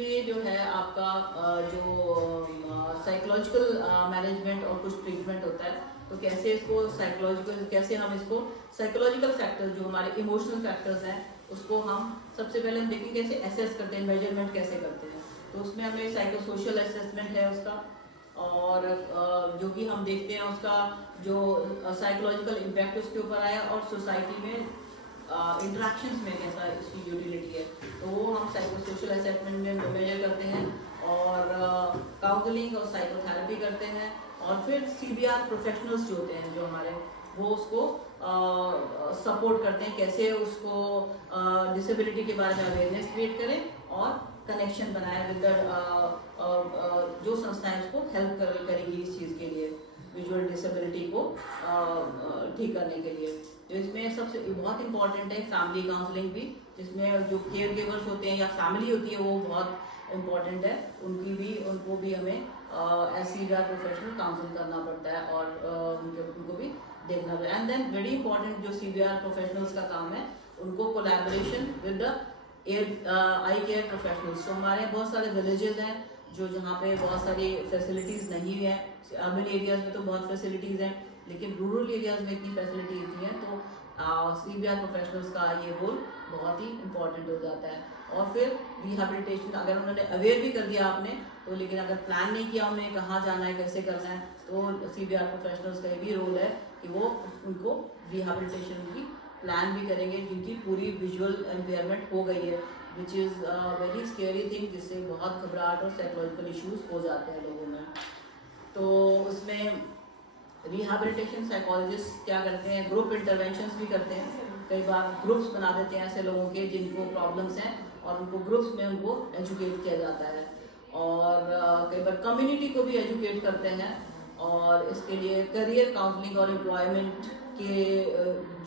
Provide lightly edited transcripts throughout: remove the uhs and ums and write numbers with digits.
इसमें जो है आपका जो साइकोलॉजिकल मैनेजमेंट और कुछ ट्रीटमेंट होता है, तो कैसे इसको साइकोलॉजिकल, कैसे हम इसको साइकोलॉजिकल फैक्टर्स जो हमारे इमोशनल फैक्टर्स हैं उसको हम सबसे पहले हम देखें कैसे एसेस करते हैं, मेजरमेंट कैसे करते हैं। तो उसमें हमें साइको सोशल असेसमेंट है उसका, और जो कि हम देखते हैं उसका जो साइकोलॉजिकल इम्पैक्ट उसके ऊपर आया और सोसाइटी में इंटरेक्शंस में कैसा इसकी यूटिलिटी है, तो वो हम साइको सोशल असेसमेंट में मेजर करते हैं। और काउंसलिंग और साइकोथेरेपी करते हैं। और फिर सीबीआर प्रोफेशनल्स जो होते हैं जो हमारे, वो उसको सपोर्ट करते हैं कैसे उसको डिसेबिलिटी के बारे में अवेयरनेस क्रिएट करें और कनेक्शन बनाए विद जो संस्थाएं उसको हेल्प करेंगी इस चीज़ के लिए, विजुअल डिसेबिलिटी को ठीक करने के लिए। तो इसमें सबसे बहुत इंपॉर्टेंट है फैमिली काउंसलिंग भी, जिसमें जो केयर गिवर्स होते हैं या फैमिली होती है वो बहुत इम्पॉर्टेंट है, उनको भी हमें सीबीआर प्रोफेशनल काउंसिल करना पड़ता है और उनको भी देखना पड़ता है। एंड देन वेरी इंपॉर्टेंट जो सीबीआर प्रोफेशनल्स का काम है, उनको collaboration with the I care professionals. तो हमारे बहुत सारे विलेजेस हैं जो जहाँ पे बहुत सारी फैसिलिटीज़ नहीं है। अर्बन एरियाज में तो बहुत फैसिलिटीज़ हैं, लेकिन रूरल एरियाज में इतनी फैसिलिटीज नहीं है, तो सीबीआर प्रोफेशनल्स का ये रोल बहुत ही इम्पॉर्टेंट हो जाता है। और फिर रिहेबिलिटेशन, अगर उन्होंने अवेयर भी कर दिया आपने तो, लेकिन अगर प्लान नहीं किया उन्हें कहाँ जाना है कैसे करना है, तो सीबीआर प्रोफेशनल्स का ये भी रोल है कि वो उनको रिहेबिलिटेशन की प्लान भी करेंगे, जिनकी पूरी विजुअल इम्पेयरमेंट हो गई है, which is very scary thing, जिससे बहुत घबराहट और साइकोलॉजिकल इश्यूज हो जाते हैं लोगों में। तो उसमें रिहेबिलिटेशन साइकोलॉजिस्ट क्या करते हैं, ग्रुप इंटरवेंशंस भी करते हैं। कई बार ग्रुप्स बना देते हैं ऐसे लोगों के जिनको प्रॉब्लम्स हैं, और उनको ग्रुप्स में उनको एजुकेट किया जाता है। और कई बार कम्युनिटी को भी एजुकेट करते हैं, और इसके लिए करियर काउंसलिंग और एम्प्लॉयमेंट के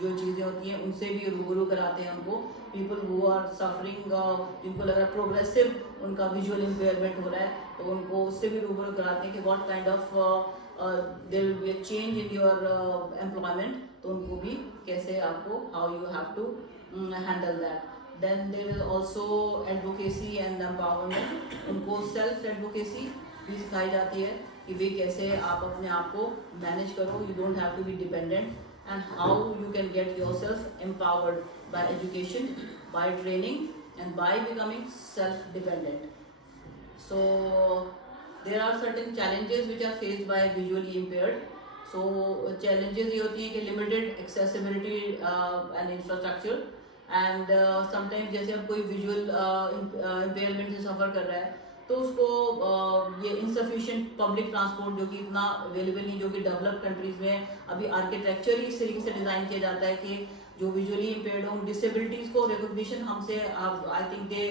जो चीज़ें होती हैं उनसे भी रूबरू कराते हैं हमको। पीपल हु आर सफरिंग, जिनको लग रहा है प्रोग्रेसिव उनका विजुअल इम्पेयरमेंट हो रहा है, तो उनको उससे भी रूबरू कराते हैं कि what kind of there will be a change in your employment, तो उनको भी कैसे आपको how you have to handle that. Then there is also advocacy and empowerment, उनको सेल्फ एडवोकेसी भी सिखाई जाती है कि भाई कैसे आप अपने आप को मैनेज करो, you don't have to be dependent, and how you can get yourself empowered by education, by training, and by becoming self-dependent. So there are certain challenges which are faced by visually impaired. So challenges ये होती हैं कि limited accessibility and infrastructure, and sometimes जैसे अब कोई visual impairment से सफ़र कर रहा है, तो उसको ये इनसफिशिएंट पब्लिक ट्रांसपोर्ट जो कि इतना अवेलेबल नहीं, जो कि डेवलप्ड कंट्रीज में अभी आर्किटेक्चर ही इस तरीके से डिज़ाइन किया जाता है कि जो विजुअली इम्पेयर्ड हो, डिसेबिलिटीज़ को रिकॉग्निशन हमसे, आई थिंक दे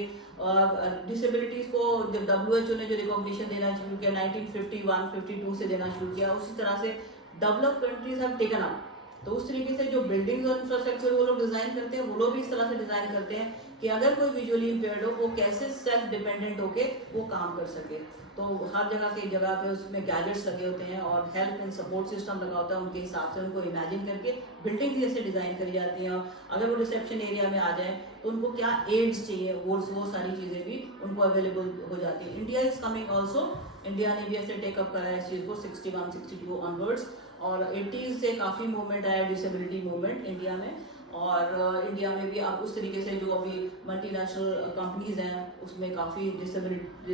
डिसेबिलिटीज़ को जब WHO ने जो रिकॉग्निशन देना शुरू किया 1951-52 से देना शुरू किया, उसी तरह से developed countries have taken up. तो उस तरीके से जो बिल्डिंग्स और इंफ्रास्ट्रक्चर वो लोग डिज़ाइन करते हैं, वो लोग भी इस तरह से डिज़ाइन करते हैं कि अगर कोई विजुअली इम्पेयर्ड हो वो कैसे सेल्फ डिपेंडेंट होके वो काम कर सके। तो हर जगह की जगह पे उसमें गैजेट्स लगे होते हैं और हेल्प एंड सपोर्ट सिस्टम लगा होता है, उनके हिसाब से उनको इमेजिन करके बिल्डिंग जैसे डिज़ाइन करी जाती हैं। अगर वो रिसेप्शन एरिया में आ जाए तो उनको क्या एड्स चाहिए, वो सारी चीज़ें भी उनको अवेलेबल हो जाती है। India is coming also, India ने भी ऐसे टेकअप करा है इस चीज़ को 61-62 ऑनवर्ड्स, और 80s से काफ़ी मूवमेंट आया, डिसेबिलिटी मूवमेंट इंडिया में। और इंडिया में भी आप उस तरीके से जो अभी मल्टीनेशनल कंपनीज हैं उसमें काफ़ी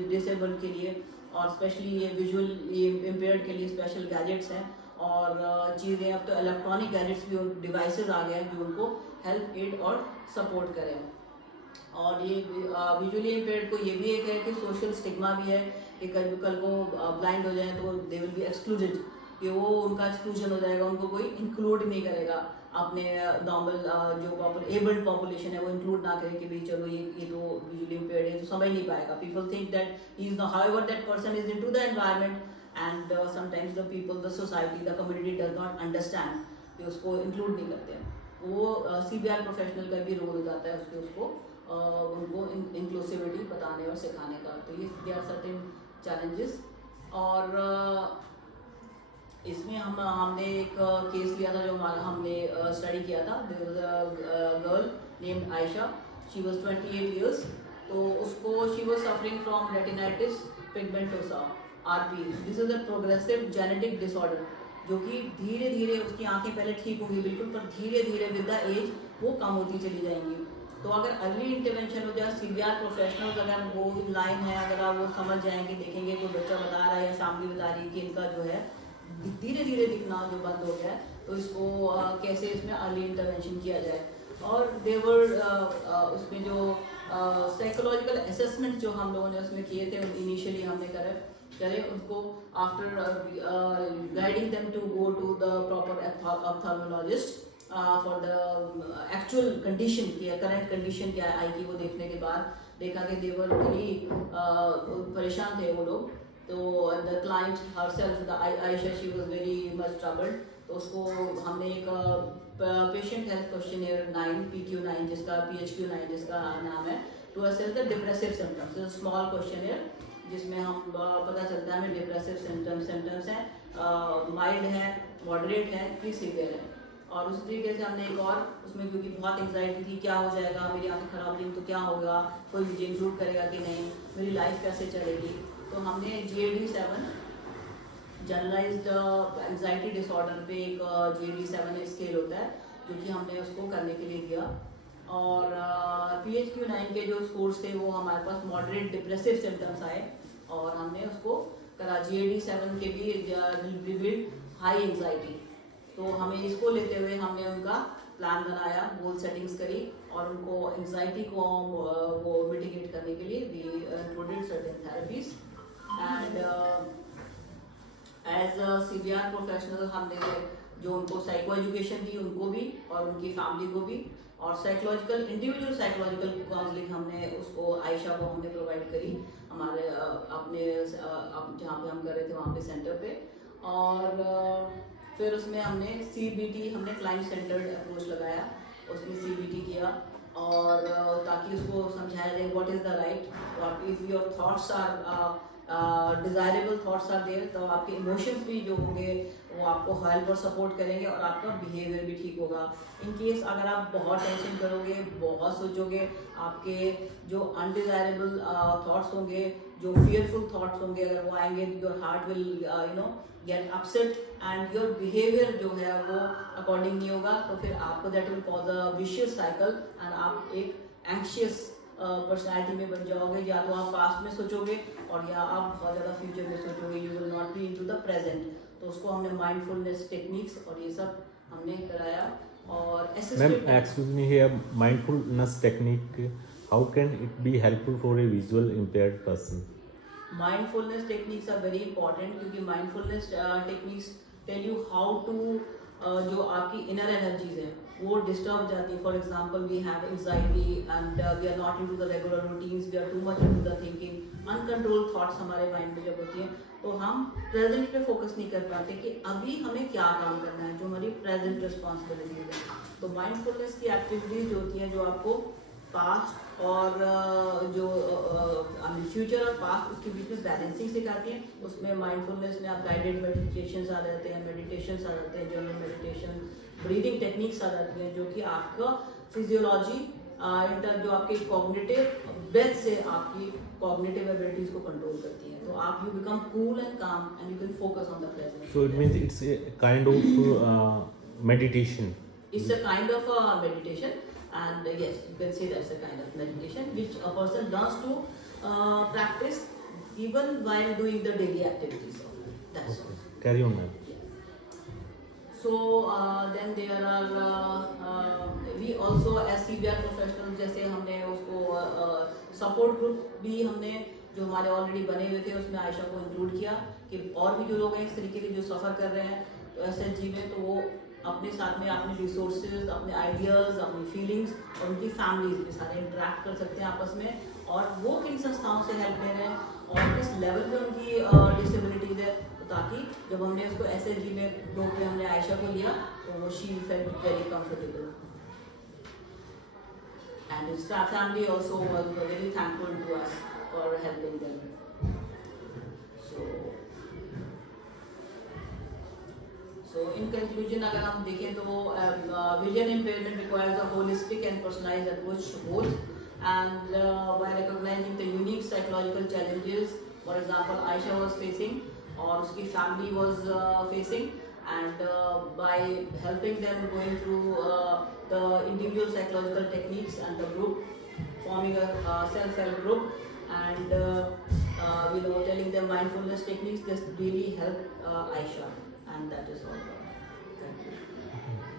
डिसेबल के लिए और स्पेशली ये विजुअल इम्पेयर्ड के लिए स्पेशल गैजेट्स हैं, और चीज़ें अब तो इलेक्ट्रॉनिक गैजेट्स भी और डिवाइसेस आ गए हैं जो उनको हेल्प एड और सपोर्ट करें। और ये विजुअली इम्पेयर्ड को ये भी एक है कि सोशल स्टिग्मा भी है कि कल को ब्लाइंड हो जाए तो दे विल बी एक्सक्लूडेड, कि वो उनका एक्सक्लूजन हो जाएगा, उनको कोई इंक्लूड नहीं करेगा अपने नॉर्मल जो एबल्ड पॉपुलेशन है वो इंक्लूड ना करे कि भाई चलो ये तो विजुअली इम्पेयर्ड है तो समझ नहीं पाएगा। People think that he is not, however that person is into the environment, and sometimes the people, the society, the community does not understand कि उसको इंक्लूड नहीं करते हैं। वो सीबीआर प्रोफेशनल का भी रोल हो जाता है उसको उनको इंक्लूसिविटी बताने और सिखाने का। तो ये दे आर सर्टेन चैलेंजेस। और इसमें हमने एक केस लिया था जो हमने स्टडी किया था। There was a girl named Ayesha, she was 28 years तो उसको she was suffering from retinitis pigmentosa RP. This is a progressive genetic disorder, जो कि धीरे धीरे उसकी आंखें पहले ठीक होंगी बिल्कुल, पर धीरे धीरे विद द एज वो कम होती चली जाएंगी। तो अगर अर्ली इंटरवेंशन हो जाए, सीवीआर प्रोफेशनल्स अगर वो इन लाइन है, अगर आप वो समझ जाएंगे, देखेंगे कोई बच्चा बता रहा है या फैमिली बता रही है कि इनका जो है धीरे धीरे दिखना जो बंद हो गया है, तो इसको कैसे इसमें अर्ली इंटरवेंशन किया जाए। और देवर उसमें जो साइकोलॉजिकल असेसमेंट जो हम लोगों ने उसमें किए थे इनिशियली हमने करे उनको after guiding them to go to the proper ophthalmologist for the actual condition की करंट कंडीशन क्या है आई की, वो देखने के बाद देखा कि देवर वेरी परेशान थे वो लोग। तो the client herself the Ayesha she was very much troubled. तो उसको हमने एक पेशेंट हेल्थ क्वेश्चनियर 9 PQ9 जिसका PHQ9 जिसका नाम है, to assess the depressive symptoms, small questionnaire जिसमें हम पता चलता है हमें डिप्रेसिव सिम्टम्स हैं, माइल्ड है, मॉडरेट है, कि सीवियर है। और उस तरीके से हमने एक और उसमें क्योंकि बहुत एंग्जाइटी थी, क्या हो जाएगा, मेरी आंखें खराब हुई तो क्या होगा, कोई मुझे इंक्लूड करेगा कि नहीं, मेरी लाइफ कैसे चलेगी। तो हमने GAD-7 जनरलाइज्ड एंग्जाइटी डिसऑर्डर पे एक GAD-7 स्केल होता है जो कि हमने उसको करने के लिए दिया। और PHQ9 के जो स्कोर्स थे वो हमारे पास मॉडरेट डिप्रेसिव सिम्टम्स आए और हमने उसको करा GAD-7 के भी हाई एंग्जाइटी। तो हमें इसको लेते हुए हमने उनका प्लान बनाया, गोल सेटिंग्स करी और उनको एंग्जाइटी को वो मिटिगेट करने के लिए we included certain therapies. And as a CVR professional हमने जो उनको साइको एजुकेशन दी उनको भी और उनकी फैमिली को भी, और साइकोलॉजिकल इंडिविजुअल साइकोलॉजिकल काउंसलिंग हमने उसको आयशा को हमने प्रोवाइड करी हमारे अपने जहाँ पे हम कर रहे थे वहाँ पे सेंटर पे। और फिर उसमें हमने CBT हमने क्लाइंट सेंटर्ड अप्रोच लगाया, उसमें CBT किया और ताकि उसको समझाया जाए what is the right, if your thoughts are desirable thoughts are there, तो आपके इमोशंस भी जो होंगे वो आपको हेल्प और सपोर्ट करेंगे और आपका बिहेवियर भी ठीक होगा। इन केस अगर आप बहुत टेंशन करोगे, बहुत सोचोगे, आपके जो अनडिज़ायरेबल थॉट्स होंगे, जो फियरफुल थॉट्स होंगे, अगर वो आएंगे your heart will get upset and your behaviour जो है वो अकॉर्डिंग नहीं होगा, तो फिर आपको that will cause a vicious cycle and आप एक एंग्शियस पर्सनैलिटी में बन जाओगे। या तो आप पास्ट में सोचोगे और या आप बहुत ज़्यादा फ्यूचर में सोचोगे, you will not be into the present. तो उसको हमने माइंडफुलनेस टेक्निक्स और ये सब हमने कराया। और ma'am excuse me here, mindfulness technique how can it be helpful for a visual impaired person? Mindfulness techniques are very important क्योंकि mindfulness techniques tell you how to जो आपकी इनर एनर्जीज है वो डिस्टर्ब जाती है। For example we have anxiety and we are not into the regular routines, we are too much into the thinking, uncontrolled thoughts हमारे mind में जब होती हैं तो हम प्रेजेंट पे फोकस नहीं कर पाते कि अभी हमें क्या काम करना है, जो हमारी प्रेजेंट रिस्पॉन्सिबिलिटीज है। तो माइंडफुलनेस की एक्टिविटीज जो होती हैं जो आपको पास्ट और जो फ्यूचर और पास्ट उसके बीच में बैलेंसिंग सिखाती हैं, उसमें माइंडफुलनेस में आप गाइडेड मेडिटेशंस आ जाते हैं, मेडिटेशंस आ जाते हैं, जनरल मेडिटेशन, ब्रीदिंग टेक्निक्स आ जाती हैं जो कि आपका फिजियोलॉजी जो आपके कॉग्निटिव ब्रेथ से आपकी कॉग्निटिव एबिलिटीज को कंट्रोल करती हैं। तो आप यू बिकम कूल एंड काम and you can focus on the present. So it means it's a kind of meditation. It's a kind of meditation, and yes, you can say that's a kind of meditation which a person does to practice even while doing the daily activities. That's all. Carry on, ma'am. So then there are we also as CVR professionals, जैसे हमने उसको support group भी हमने जो हमारे already बने हुए थे उसमें आयशा को इंक्लूड किया कि और भी जो लोग हैं इस तरीके के जो सफ़र कर रहे हैं तो SHG में, तो वो अपने साथ में अपने रिसोर्सेज, अपने आइडियाज़, अपनी फीलिंग्स और उनकी फैमिलीज भी सारे इंटरेक्ट कर सकते हैं आपस में, और वो किन संस्थाओं से हेल्प ले रहे हैं और किस लेवल पे उनकी डिसेबिलिटीज़ है, ताकि जब हमने उसको SHG में ग्रुप में हमने आयशा को लिया तो वो she felt very comfortable and his family also was very thankful to us for helping them. So in conclusion, अगर हम देखें तो vision impairment requires a holistic and personalized approach to both and by recognizing the unique psychological challenges, for example, Aisha was facing or उसकी family was facing, and by helping them going through the individual psychological techniques and the group, forming a self-help group, and telling them mindfulness techniques, this really helped Aisha, and that is all. Thank you.